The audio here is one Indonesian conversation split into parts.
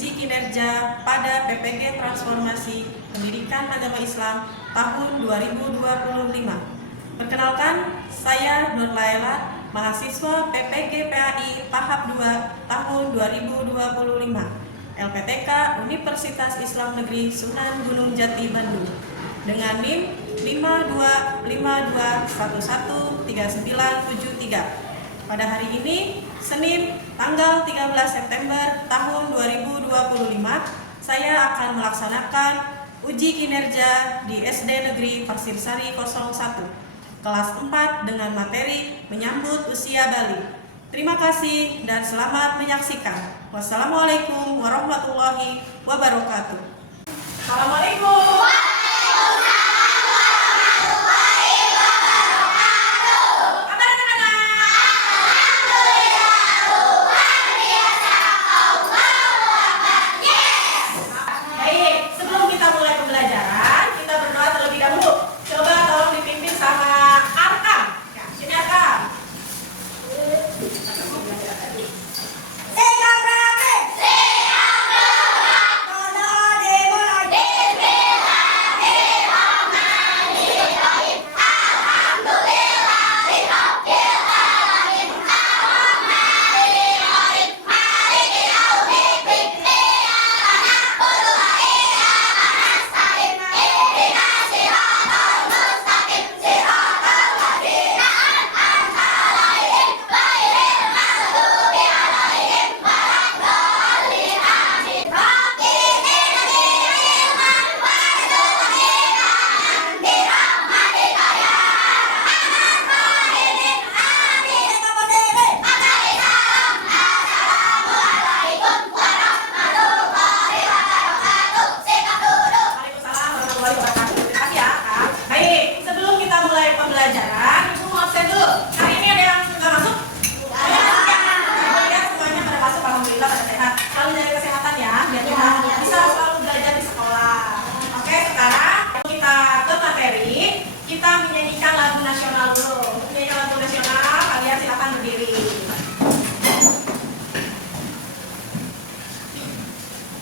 uji kinerja pada PPG Transformasi Pendidikan Agama Islam tahun 2025. Perkenalkan, saya Nur Laila, mahasiswa PPG PAI tahap 2 tahun 2025, LPTK Universitas Islam Negeri Sunan Gunung Jati Bandung, dengan NIM 5252113973. Pada hari ini, Senin, tanggal 13 September tahun 2025, saya akan melaksanakan uji kinerja di SD Negeri Pasir Sari 01, kelas 4 dengan materi menyambut usia Bali. Terima kasih dan selamat menyaksikan. Wassalamualaikum warahmatullahi wabarakatuh. Assalamualaikum.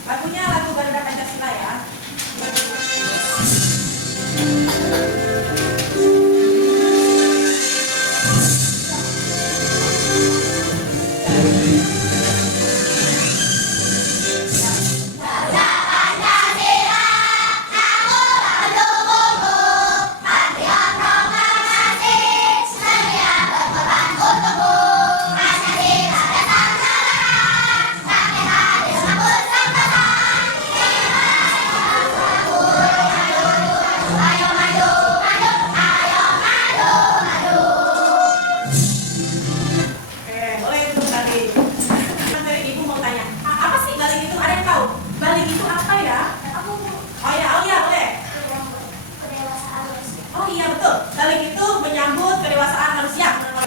Lagunya lagu Garuda Pancasila ya.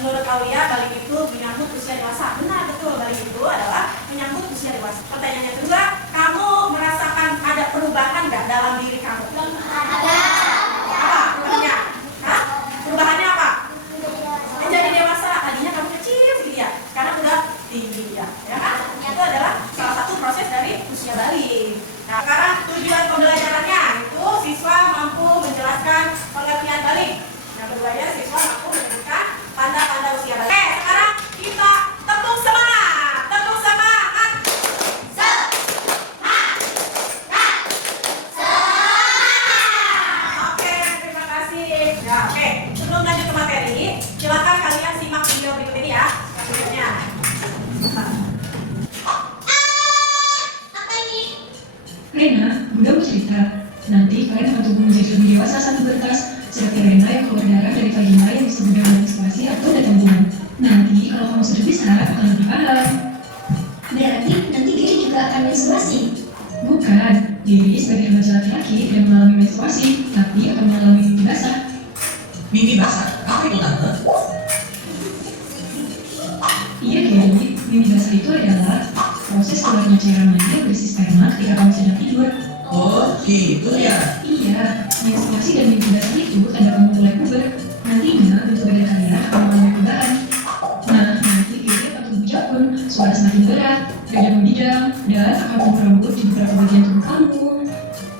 Menurut Aulia, balik itu menyambut usia dewasa. Benar, betul. Balik itu adalah menyambut usia dewasa. Pertanyaannya kedua, kamu merasakan ada perubahan nggak dalam diri kamu? Ada. Apa perubahannya? Hah? Perubahannya apa? Menjadi dewasa. Tadinya kamu kecil gitu ya, sekarang udah tinggi ya, ya kan? Itu adalah salah satu proses dari usia balik. Nah, sekarang tujuan pembelajarannya itu siswa mampu menjelaskan pengertian balik. Yang keduanya, siswa mampu menyebutkan tanda-tanda usia balik. Sekarang kita tepuk semangat. Tepuk semangat. Oke, terima kasih. Ya, oke. Sebelum lanjut ke materi, silakan kalian simak video berikut ini ya. Berikutnya. Apa ini? Rena, Bunda mau cerita. Nanti kalian akan tumbuh menjadi lebih dewasa satu bertas, seperti Rena yang keluar darah dari vagina yang disebut dengan menstruasi atau datang bulan. Nanti kalau kamu sudah besar akan lebih paham. Berarti nanti Gigi juga akan menstruasi. Bukan, Diri sebagai remaja laki-laki tidak mengalami menstruasi, tapi akan mengalami mimpi basah. Mimpi basah? Apa itu tante? Iya, Gary. Mimpi basah itu adalah proses keluarnya cairan mani yang berisi sperma ketika kamu sedang tidur. Oh, gitu ya. Iya, menstruasi dan mimpi basah itu tanda kamu mulai puber. Nantinya bentuk badan kalian akan mengalami perubahan. Nah, nanti Gary akan tumbuh jabun, suara semakin berat, badan membidang, dan akan tumbuh rambut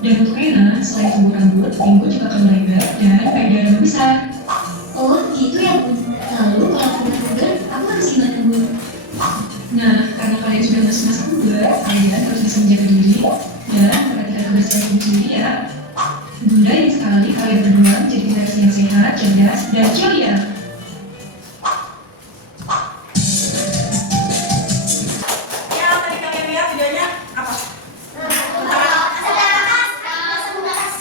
Dan untuk Rena, selain tumbuh rambut, pinggul juga akan melebar dan payudara membesar. Oh, gitu ya, Bun. Lalu kalau aku udah puber, aku harus gimana, Bun? Nah, karena kalian sudah masuk masa puber, kalian harus bisa menjaga diri dan memperhatikan kebersihan tubuh sendiri ya. Bunda ingin sekali kalian berdua menjadi generasi yang sehat, cerdas, dan ceria. Ya, tadi kalian lihat videonya apa?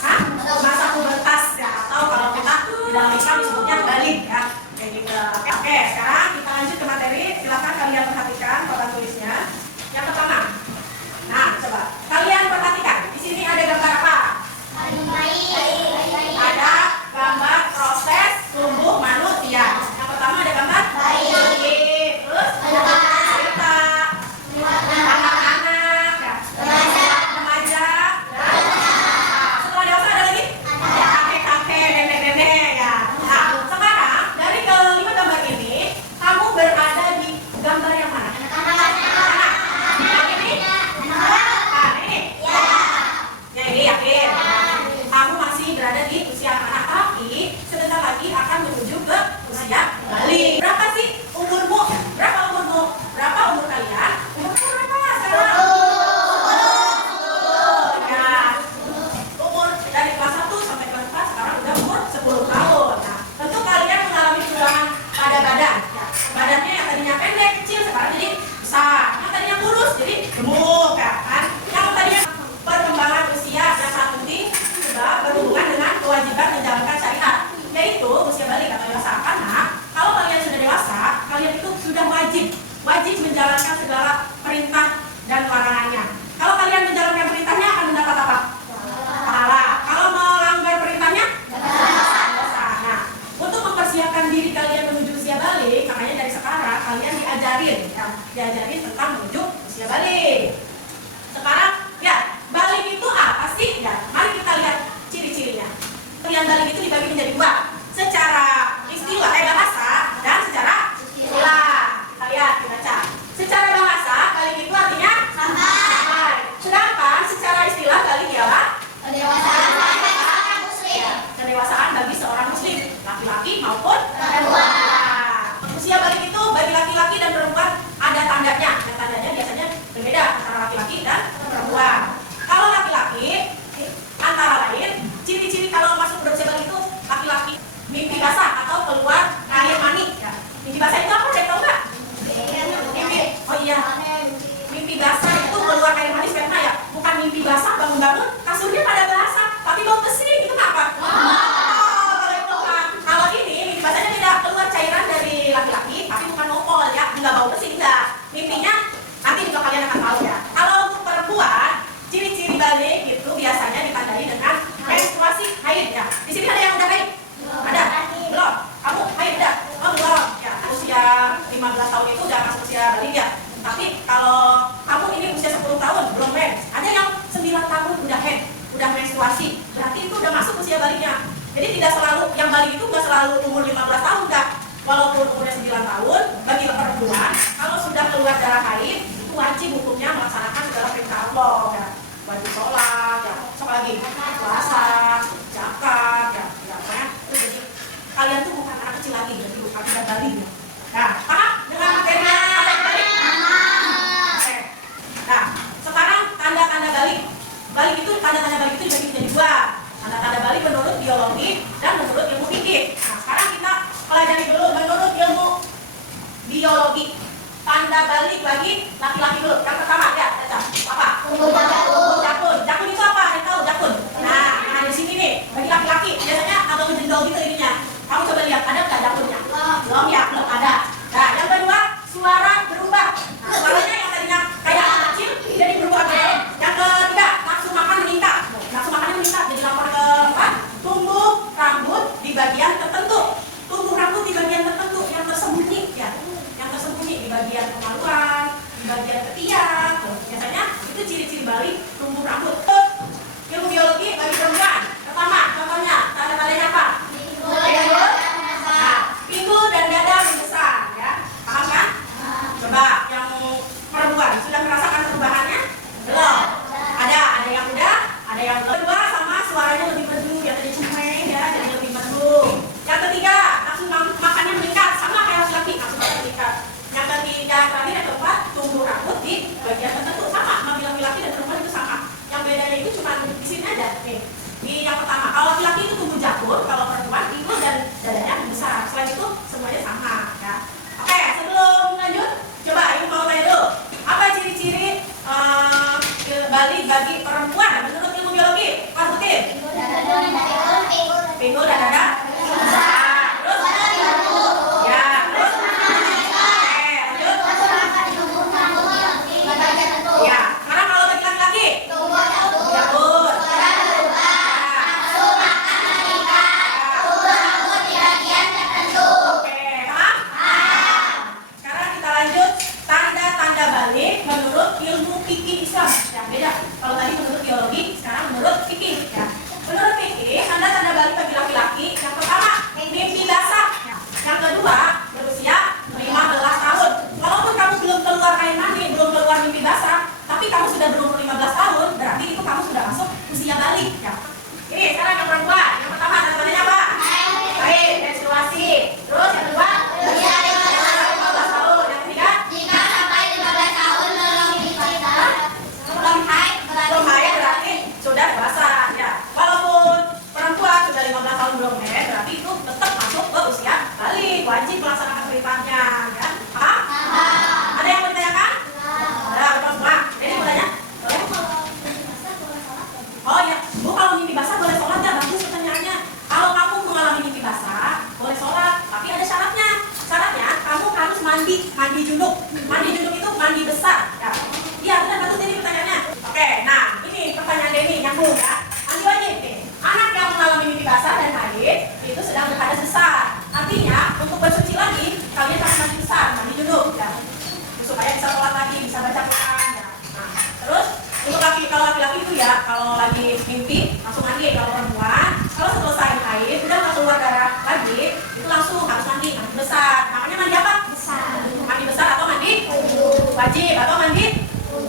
Hah? Masa pubertas ya, atau kalau kita di dalam Islam disebutnya balik ya. Kayak gitu. Oke, sekarang kita lanjut ke materi. Silakan kalian perhatikan papan tulisnya. Yang pertama. Nah, coba kalian perhatikan. Di sini ada gambar apa? Ada gambar proses tumbuh manusia. Yang pertama ada gambar bayi, terus cerita, anak-anak, ya, remaja, dan setelah dewasa ada lagi kakek-kakek, nenek-nenek ya. Nah, sekarang dari kelima gambar ini, kamu berada di gambar yang mana? Anak. Yang ini? Nah, ini? Ya, ini yakin. Kamu masih berada di usia anak, tapi sebentar lagi akan menuju ke usia balik. Berapa sih umurmu? Berapa umurmu? Berapa umur kalian? Umur kalian berapa sekarang? Ya, umur dari kelas 1 sampai kelas 4 sekarang udah umur 10 tahun. Nah, tentu kalian mengalami perubahan pada badan. Ya, badannya yang tadinya pendek, kecil, sekarang jadi besar. Yang tadinya kurus, jadi gemuk, ya kan? Yang tadinya perkembangan usia yang sangat penting juga berhubungan dengan kewajiban menjalankan syariat, yaitu usia balik atau dewasa. Karena kalau kalian sudah dewasa, kalian itu sudah wajib menjalankan segala perintah dan larangannya. Kalau kalian menjalankan perintahnya akan mendapat apa? Pahala. Kalau melanggar perintahnya, dosa. Nah, untuk mempersiapkan diri kalian menuju usia balik, makanya dari sekarang kalian diajarin tentang menuju usia balik. Sekarang ya, balik itu apa sih? Ya, mari kita lihat ciri-cirinya. Pilihan balik itu dibagi menjadi dua, secara istilah bahasa dan secara istilah. Kita lihat, dibaca. Secara bahasa, balik itu artinya sampai. Sedangkan secara istilah balik ialah kedewasaan bagi seorang muslim, laki-laki maupun perempuan. Usia balik itu bagi laki-laki dan perempuan ada tandanya. Yang tandanya biasanya berbeda antara laki-laki dan perempuan. Kalau laki-laki antara lain ciri-ciri kalau masuk berusia balik itu laki-laki mimpi basah atau keluar air mani. Ya. Mimpi basah itu apa? Saya tahu nggak? Oh iya. Mimpi basah itu keluar air mani sperma ya. Bukan mimpi basah bangun-bangun kasurnya pada basah tapi bau pesing itu apa? Kalau ini mimpi basahnya tidak keluar cairan dari laki-laki tapi bukan nopol ya, nggak bau pesing enggak. Mimpinya nanti juga kalian akan tahu ya. Kalau untuk perempuan, ciri-ciri balik itu biasanya ditandai dengan menstruasi haid ya. Di sini ada yang udah haid? Ada? Belum? Kamu haid udah? Oh belum. Ya, usia 15 tahun itu udah masuk usia balik ya. Tapi kalau kamu ini usia 10 tahun belum mens. Ada yang 9 tahun udah haid, udah menstruasi. Berarti itu udah masuk usia baliknya. Jadi tidak selalu yang balik itu nggak selalu umur 15 tahun enggak. Walaupun umurnya 9 tahun, bagi perempuan kalau sudah keluar darah haid itu wajib hukumnya melaksanakan segala perintah Allah ya. Wajib sholat, ya, lagi puasa, zakat, ya, pokoknya itu jadi kalian tuh bukan anak kecil lagi, jadi bukan tidak balik ya. Nah, paham dengan materinya apa balik? Oke. Nah, sekarang tanda-tanda balik. Tanda-tanda balik itu dibagi menjadi dua. Tanda-tanda balik menurut biologi dan menurut ilmu fikih. Nah, sekarang kita pelajari dulu menurut ilmu biologi. Tanda balik bagi laki-laki dulu. Yang pertama ya, apa? Jakun. Jakun itu apa? Yang tahu jakun? Nah di sini nih bagi laki-laki biasanya agak menjendol gitu ininya. Kamu coba lihat ada nggak jakunnya? Belum ya, belum ada. Nah yang kedua suara berubah. Nah, suaranya yang tadinya kayak anak kecil jadi berubah. Yang ketiga nafsu makan meningkat. Nafsu makannya meningkat jadi lapar ke depan. Tumbuh rambut di bagian tertentu. Tumbuh rambut di bagian tertentu yang tersembunyi ya. Yang tersembunyi di bagian kemaluan, di bagian ketiak. Biasanya itu ciri-ciri balik tumbuh rambut. Ilmu biologi bagi perempuan. Pertama, contohnya tanda-tandanya apa? Pinggul dan dada membesar ya. Paham kan? Coba yang perempuan sudah merasakan perubahannya? Belum. Ada yang udah, ada yang belum. Kedua, balik bagi perempuan menurut ilmu biologi? Apa sebutin? Pinggul dan dada. Terus? Ya, terus? Lanjut. Ya, sekarang kalau bagi laki-laki? Jabur. Oke, paham? Sekarang kita lanjut tanda-tanda balik menurut ilmu fikih Islam. Ya, beda. Kalau tadi menurut biologi, sekarang menurut fikih. Ya. Menurut fikih, tanda-tanda balik bagi laki-laki yang pertama, mimpi basah. Ya. Yang kedua, berusia 15 tahun. Walaupun kamu belum keluar air mani, belum keluar mimpi basah, tapi kamu sudah berumur 15 tahun, berarti itu kamu sudah masuk usia balik. Ya. Ini sekarang yang perempuan. Yang pertama tanda-tandanya apa? Haid, menstruasi. Terus yang kedua, usia 15 tahun. Yang ketiga, belum haid berarti sudah dewasa. Ya. Walaupun perempuan sudah 15 tahun belum haid, berarti itu tetap masuk ke usia balik, wajib melaksanakan perintahnya. Ya. Paham? Ada yang mau ditanyakan? Ada, betul semua. Jadi mau tanya? Boleh? Oh ya, Bu, kalau mimpi basah boleh sholat nggak? Bagus pertanyaannya. Kalau kamu mengalami mimpi basah, boleh sholat, tapi ada syaratnya. Syaratnya kamu harus mandi junub. Mandi junub itu mandi besar. Ya, iya benar, bagus ini pertanyaannya. Oke, nah ini pertanyaan Denny nyambung ya. Mandi wajib nih. Anak yang mengalami mimpi basah dan haid itu sedang berhadas besar. Artinya untuk bersuci lagi kalian harus mandi besar, mandi junub ya. Supaya bisa sholat lagi, bisa baca Quran ya. Nah, terus untuk kalau laki-laki itu ya kalau lagi mimpi langsung mandi. Kalau perempuan kalau selesai haid udah nggak keluar darah lagi itu langsung harus mandi besar. Namanya mandi apa? Besar. Mandi besar atau mandi wajib atau mandi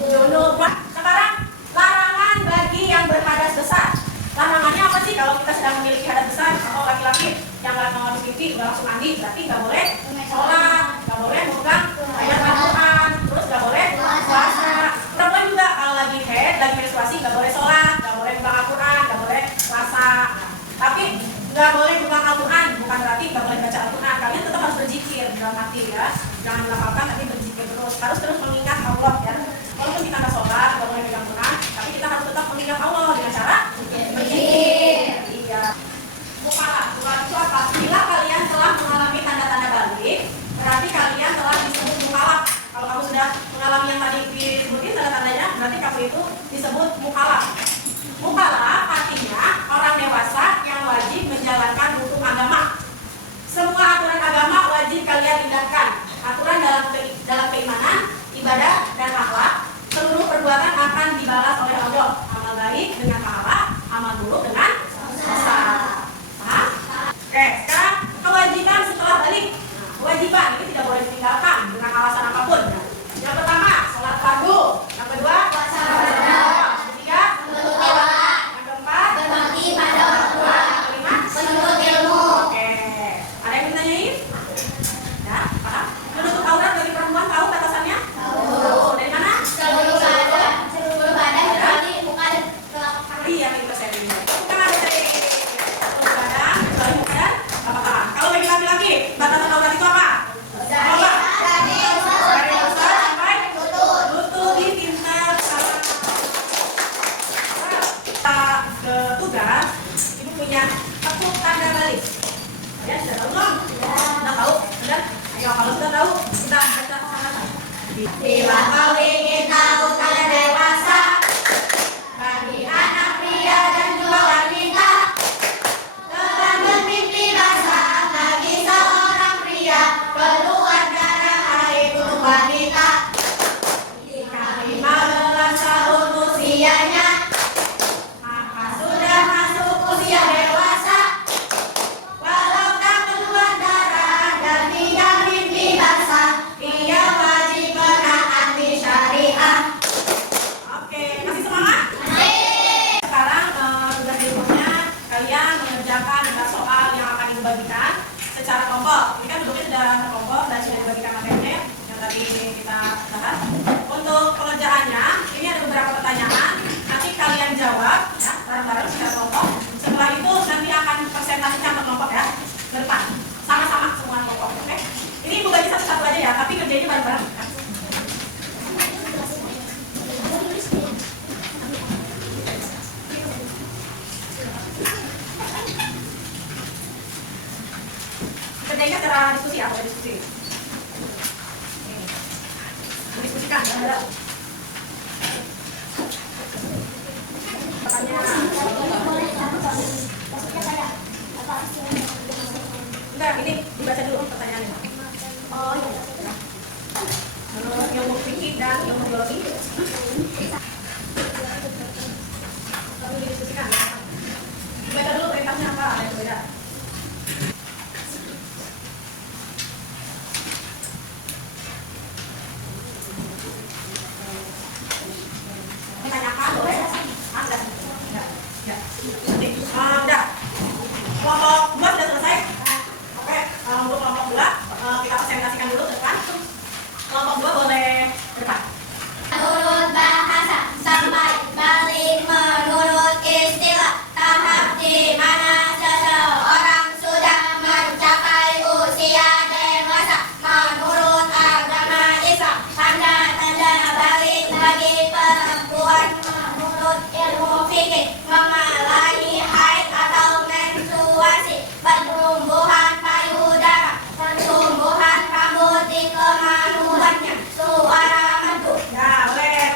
junub. Nah, sekarang larangan bagi yang berhadas besar. Larangannya apa sih kalau kita sedang memiliki hadas besar atau laki-laki yang nggak mau habis mimpi udah langsung mandi? Berarti nggak boleh sholat, nggak boleh memegang ayat Al-Quran, terus nggak boleh puasa. Perempuan juga kalau lagi haid, lagi menstruasi nggak boleh sholat, nggak boleh memegang Al-Quran, nggak boleh puasa. Tapi nggak boleh memegang Al-Quran bukan berarti nggak boleh baca Al-Quran. Kalian tetap harus berzikir dalam hati ya, jangan dilafalkan tapi berzikir terus. Harus terus mengingat Allah ya. Walaupun kita nggak sholat, nggak boleh megang Quran, tapi kita harus tetap mengingat Allah dengan cara berzikir. Iya. Mukalah, mukalah itu apa? Bila kalian telah mengalami tanda-tanda balik, berarti kalian telah disebut mukalah. Kalau kamu sudah mengalami yang tadi disebutin tanda-tandanya, berarti kamu itu disebut mukalah. Mukalah artinya orang dewasa yang wajib menjalankan hukum agama. Semua aturan agama wajib kalian indahkan. Aturan dalam keimanan, ibadah, dan akhlak. Seluruh perbuatan akan dibalas oleh Allah. Amal baik dengan pahala, amal buruk dengan dosa. Paham? Oke, sekarang kewajiban setelah balik. Kewajiban ini tidak boleh ditinggalkan dengan alasan apapun. Yang pertama, sholat fardu. Yang kedua, puasa Ramadan. Yang ketiga, menuntut ilmu. Yang keempat, berbakti pada orang tua. Yang kelima, menuntut ilmu. Oke, ada yang ditanyain? Ya, paham? Menutup aurat bagi perempuan tahu batasannya? Tahu. Dari mana? Seluruh badan kecuali muka dan telapak tangan. Iya, itu saya dengar. Bukan ada dari seluruh badan kecuali muka dan telapak tangan. Kalau bagi laki-laki, batasan aurat itu apa? Apa? Dari pusar sampai lutut di pintar salah. Kita ke tugas, ibu punya tepuk tanda balik. Ya, sudah tahu belum? Sudah tahu? Sudah? Ayo, kalau sudah tahu, kita baca sama-sama. Bila kau ingin tahu tanda dewasa bagi anak pria dan juga wanita, telah bermimpi basah bagi seorang pria, keluar darah haid untuk wanita. Jika 15 tahun usianya, maka sudah masuk usia dewasa. Walau tak keluar darah dan tidak mimpi basah, ia wajib menaati syariat. Menyelesaikan secara diskusi ya, boleh diskusi. Diskusikan. Enggak, ini dibaca dulu pertanyaannya. Oh iya. Menurut ilmu fikih dan ilmu biologi. Lalu didiskusikan. Dibaca dulu perintahnya apa? Ada yang beda. Tanyakan boleh? Ada. Ya. Udah. Kelompok 2 sudah selesai. Oke, untuk kelompok 2 kita presentasikan dulu ke depan. Kelompok 2 boleh ke depan. Menurut bahasa sampai balik menurut istilah tahap di mana seseorang sudah mencapai usia dewasa menurut agama Islam. Tanda-tanda balik bagi perempuan menurut ilmu fikih mengalami haid atau menstruasi, pertumbuhan payudara, pertumbuhan rambut di kemaluannya, suara merdu. Ya, boleh.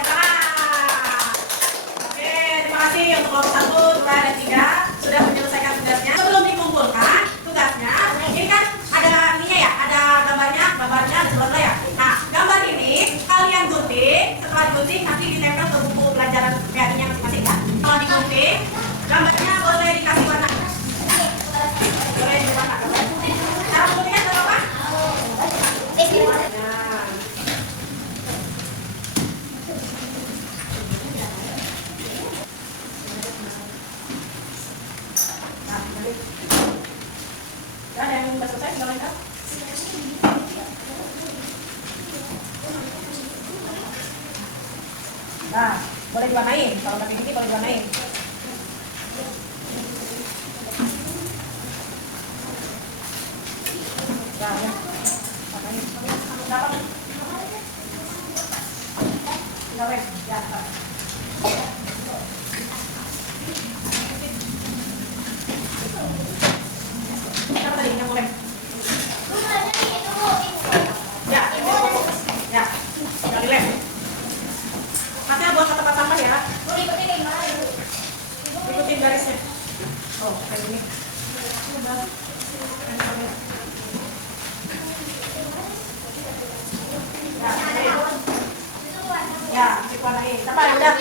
Oke, terima kasih untuk kelompok 1, 2, dan 3 sudah menyelesaikan tugasnya. Sebelum dikumpulkan tugasnya, ini kan ada ininya ya, ada gambarnya di sebelah ya. Nah, gambar ini kalian gunting, setelah digunting nanti ditempel ke buku pelajaran PAI-nya masing-masing ya. Kalau digunting, gambarnya boleh dikasih warna. Boleh dikasih warna. Cara menguntingnya seperti apa? Nah. Ada yang sudah selesai? Sudah lengkap? Nah, boleh diwarnain. Kalau pakai gini boleh diwarnain. Nah, ya. Warnain. Dapat. Tinggal lem. Ya, dapat. Siapa tadi yang mau lem? Ya, ya, tinggal dilem. Hasil buat ke tempat sampah ya. Ikutin garisnya. Oh, kayak gini. Ya, diwarnain. Apa yang udah?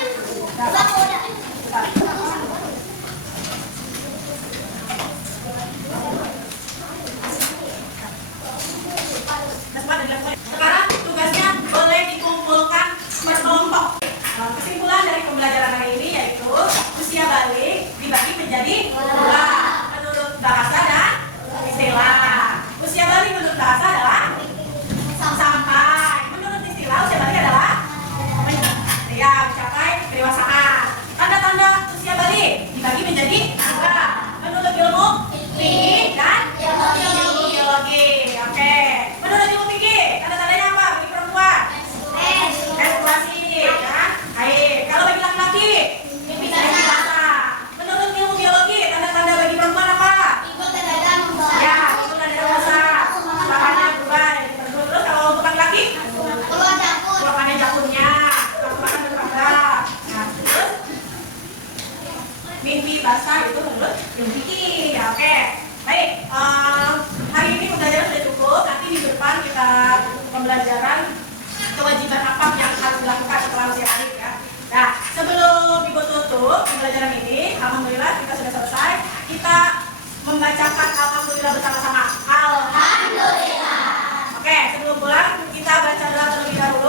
Sekarang tugasnya boleh dikumpulkan berkelompok. Kesimpulan dari pembelajaran hari ini yaitu usia balik dibagi menjadi 2 menurut bahasa dan istilah. Usia balik menurut bahasa adalah sampai, menurut istilah usia balik adalah ya mencapai kedewasaan. Tanda-tanda usia balik dibagi menjadi 2 menurut ilmu fikih dan ilmu biologi. Oke, menurut ilmu fikih tanda-tandanya apa bagi perempuan? Menstruasi ya. Baik, kalau bagi laki-laki mimpi basah. Menurut ilmu biologi tanda-tanda bagi perempuan apa? Ya, itu tanda basah. Bahannya berubah jadi terus. Kalau untuk laki-laki keluarkannya jakunnya, makan bertambah. Nah, terus mimpi basah itu menurut ilmu fikih. Ya, oke. Baik, hari ini pembelajaran sudah cukup. Nanti di depan kita pembelajaran kewajiban apa yang harus dilakukan setelah usia balik ya. Nah, sebelum Ibu tutup pembelajaran ini, alhamdulillah kita sudah selesai. Kita membacakan alhamdulillah bersama-sama. Alhamdulillah. Oke, sebelum pulang kita baca doa terlebih dahulu.